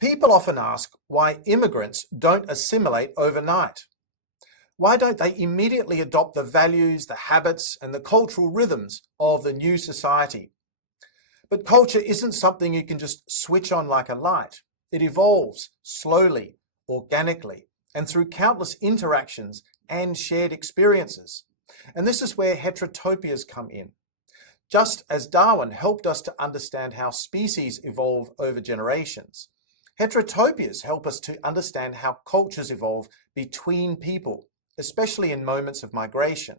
People often ask why immigrants don't assimilate overnight. Why don't they immediately adopt the values, the habits, and the cultural rhythms of the new society? But culture isn't something you can just switch on like a light. It evolves slowly, organically, and through countless interactions and shared experiences. And this is where heterotopias come in. Just as Darwin helped us to understand how species evolve over generations, heterotopias help us to understand how cultures evolve between people, especially in moments of migration.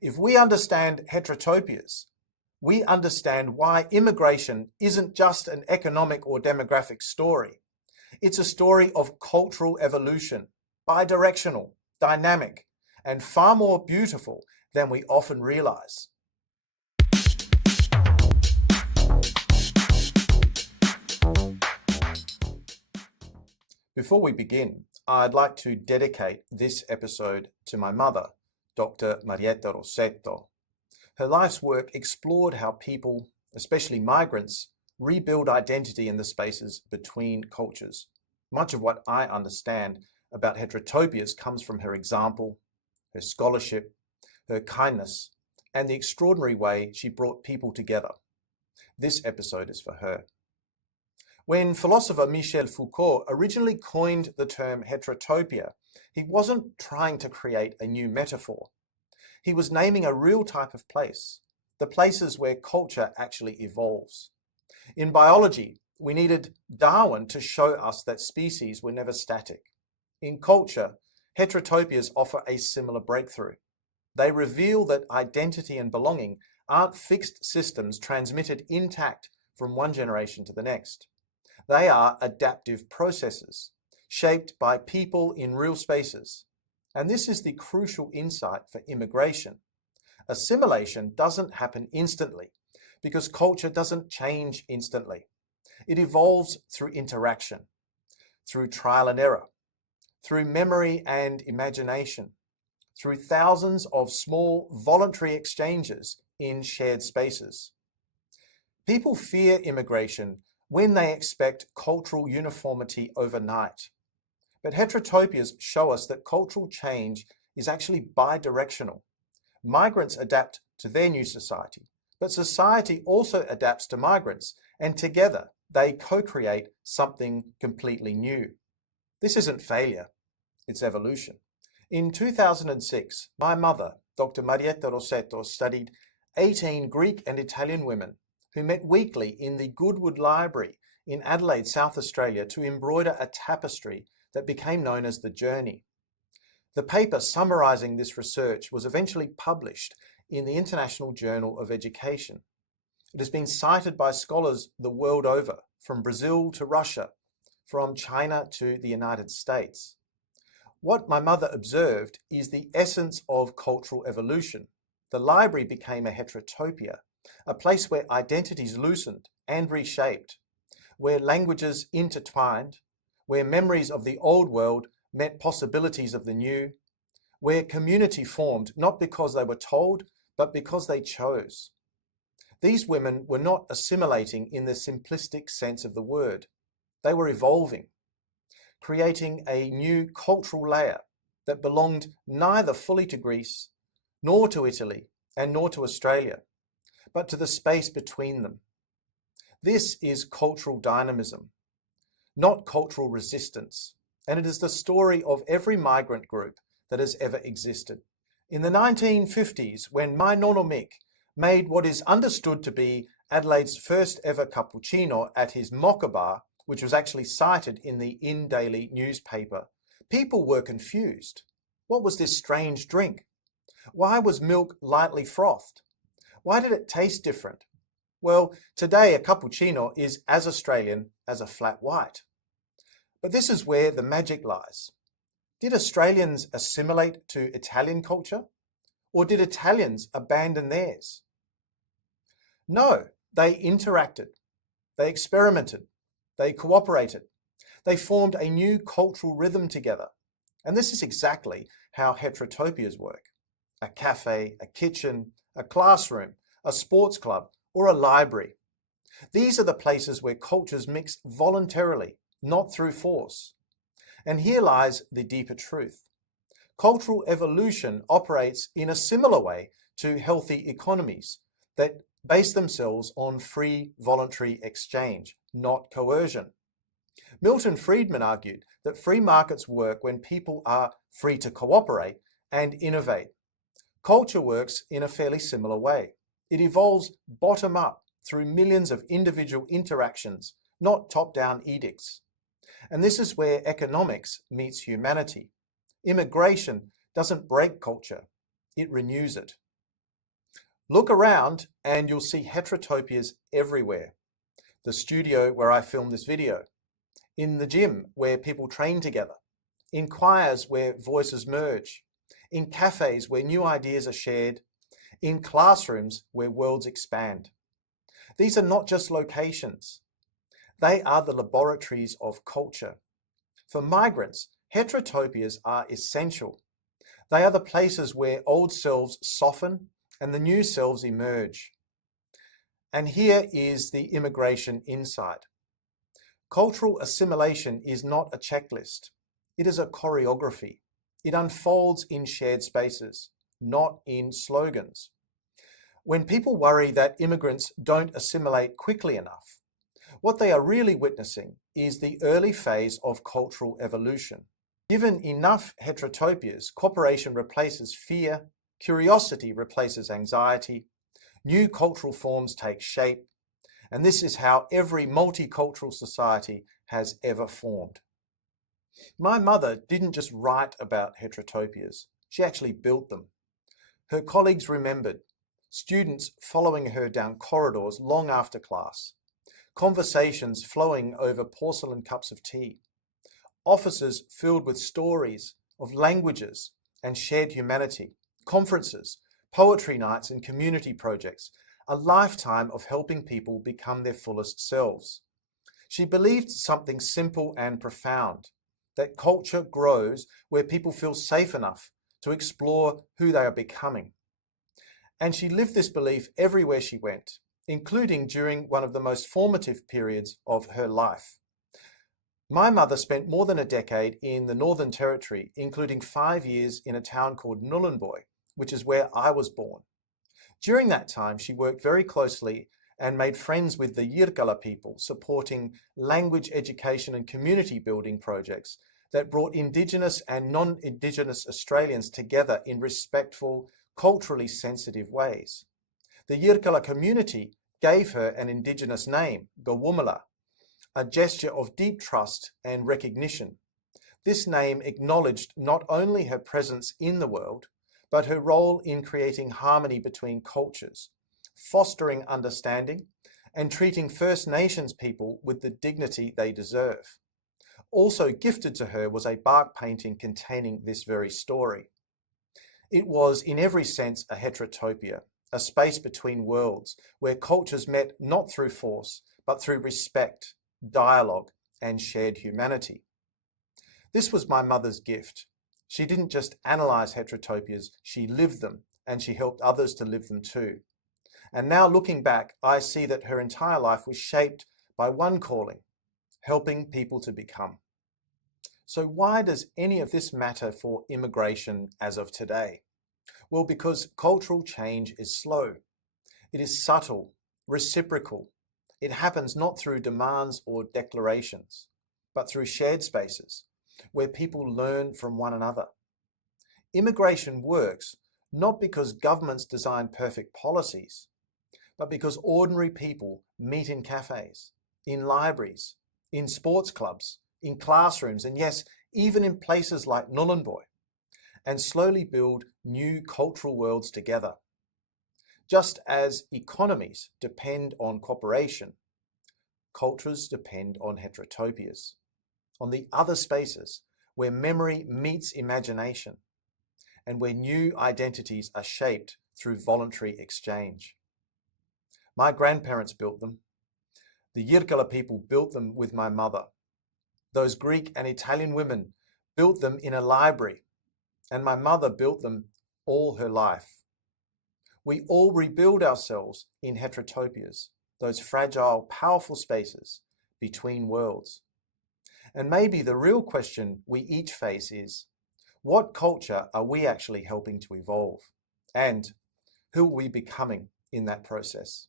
If we understand heterotopias, we understand why immigration isn't just an economic or demographic story. It's a story of cultural evolution, bidirectional, dynamic, and far more beautiful than we often realize. Before we begin, I'd like to dedicate this episode to my mother, Dr. Marietta Rossetto. Her life's work explored how people, especially migrants, rebuild identity in the spaces between cultures. Much of what I understand about heterotopias comes from her example, her scholarship, her kindness, and the extraordinary way she brought people together. This episode is for her. When philosopher Michel Foucault originally coined the term heterotopia, he wasn't trying to create a new metaphor. He was naming a real type of place, the places where culture actually evolves. In biology, we needed Darwin to show us that species were never static. In culture, heterotopias offer a similar breakthrough. They reveal that identity and belonging aren't fixed systems transmitted intact from one generation to the next. They are adaptive processes, shaped by people in real spaces. And this is the crucial insight for immigration. Assimilation doesn't happen instantly because culture doesn't change instantly. It evolves through interaction, through trial and error, through memory and imagination, through thousands of small voluntary exchanges in shared spaces. People fear immigration when they expect cultural uniformity overnight. But heterotopias show us that cultural change is actually bidirectional. Migrants adapt to their new society, but society also adapts to migrants, and together they co-create something completely new. This isn't failure, it's evolution. In 2006, my mother, Dr. Marietta Rossetto, studied 18 Greek and Italian women who met weekly in the Goodwood Library in Adelaide, South Australia, to embroider a tapestry that became known as The Journey. The paper summarising this research was eventually published in the International Journal of Education. It has been cited by scholars the world over, from Brazil to Russia, from China to the United States. What my mother observed is the essence of cultural evolution. The library became a heterotopia, a place where identities loosened and reshaped, where languages intertwined, where memories of the old world met possibilities of the new, where community formed not because they were told, but because they chose. These women were not assimilating in the simplistic sense of the word. They were evolving, creating a new cultural layer that belonged neither fully to Greece, nor to Italy, and nor to Australia, but to the space between them. This is cultural dynamism, not cultural resistance, and it is the story of every migrant group that has ever existed. In the 1950s, when my nono Mick made what is understood to be Adelaide's first ever cappuccino at his mocha bar, which was actually cited in the In Daily newspaper, people were confused. What was this strange drink? Why was milk lightly frothed? Why did it taste different? Well, today a cappuccino is as Australian as a flat white. But this is where the magic lies. Did Australians assimilate to Italian culture? Or did Italians abandon theirs? No, they interacted, they experimented, they cooperated, they formed a new cultural rhythm together. And this is exactly how heterotopias work. A cafe, a kitchen, a classroom, a sports club, or a library. These are the places where cultures mix voluntarily, not through force. And here lies the deeper truth. Cultural evolution operates in a similar way to healthy economies that base themselves on free voluntary exchange, not coercion. Milton Friedman argued that free markets work when people are free to cooperate and innovate. Culture works in a fairly similar way. It evolves bottom up through millions of individual interactions, not top-down edicts. And this is where economics meets humanity. Immigration doesn't break culture, it renews it. Look around and you'll see heterotopias everywhere. The studio where I filmed this video, in the gym where people train together, in choirs where voices merge, in cafes where new ideas are shared, in classrooms where worlds expand. These are not just locations. They are the laboratories of culture. For migrants, heterotopias are essential. They are the places where old selves soften and the new selves emerge. And here is the immigration insight. Cultural assimilation is not a checklist. It is a choreography. It unfolds in shared spaces, not in slogans. When people worry that immigrants don't assimilate quickly enough, what they are really witnessing is the early phase of cultural evolution. Given enough heterotopias, cooperation replaces fear, curiosity replaces anxiety, new cultural forms take shape, and this is how every multicultural society has ever formed. My mother didn't just write about heterotopias, she actually built them. Her colleagues remembered, students following her down corridors long after class, conversations flowing over porcelain cups of tea, offices filled with stories of languages and shared humanity, conferences, poetry nights and community projects, a lifetime of helping people become their fullest selves. She believed something simple and profound, that culture grows where people feel safe enough to explore who they are becoming. And she lived this belief everywhere she went, including during one of the most formative periods of her life. My mother spent more than a decade in the Northern Territory, including 5 years in a town called Nhulunbuy, which is where I was born. During that time, she worked very closely and made friends with the Yirrkala people, supporting language education and community building projects that brought Indigenous and non-Indigenous Australians together in respectful, culturally sensitive ways. The Yirrkala community gave her an Indigenous name, Gawumala, a gesture of deep trust and recognition. This name acknowledged not only her presence in the world, but her role in creating harmony between cultures, fostering understanding, and treating First Nations people with the dignity they deserve. Also gifted to her was a bark painting containing this very story. It was, in every sense, a heterotopia, a space between worlds, where cultures met not through force, but through respect, dialogue, and shared humanity. This was my mother's gift. She didn't just analyze heterotopias, she lived them, and she helped others to live them too. And now looking back, I see that her entire life was shaped by one calling, helping people to become. So why does any of this matter for immigration as of today? Well, because cultural change is slow. It is subtle, reciprocal. It happens not through demands or declarations, but through shared spaces, where people learn from one another. Immigration works not because governments design perfect policies, but because ordinary people meet in cafes, in libraries, in sports clubs, in classrooms, and yes, even in places like Nhulunbuy, and slowly build new cultural worlds together. Just as economies depend on cooperation, cultures depend on heterotopias, on the other spaces where memory meets imagination and where new identities are shaped through voluntary exchange. My grandparents built them. The Yirrkala people built them with my mother. Those Greek and Italian women built them in a library, and my mother built them all her life. We all rebuild ourselves in heterotopias, those fragile, powerful spaces between worlds. And maybe the real question we each face is, what culture are we actually helping to evolve? And who are we becoming in that process?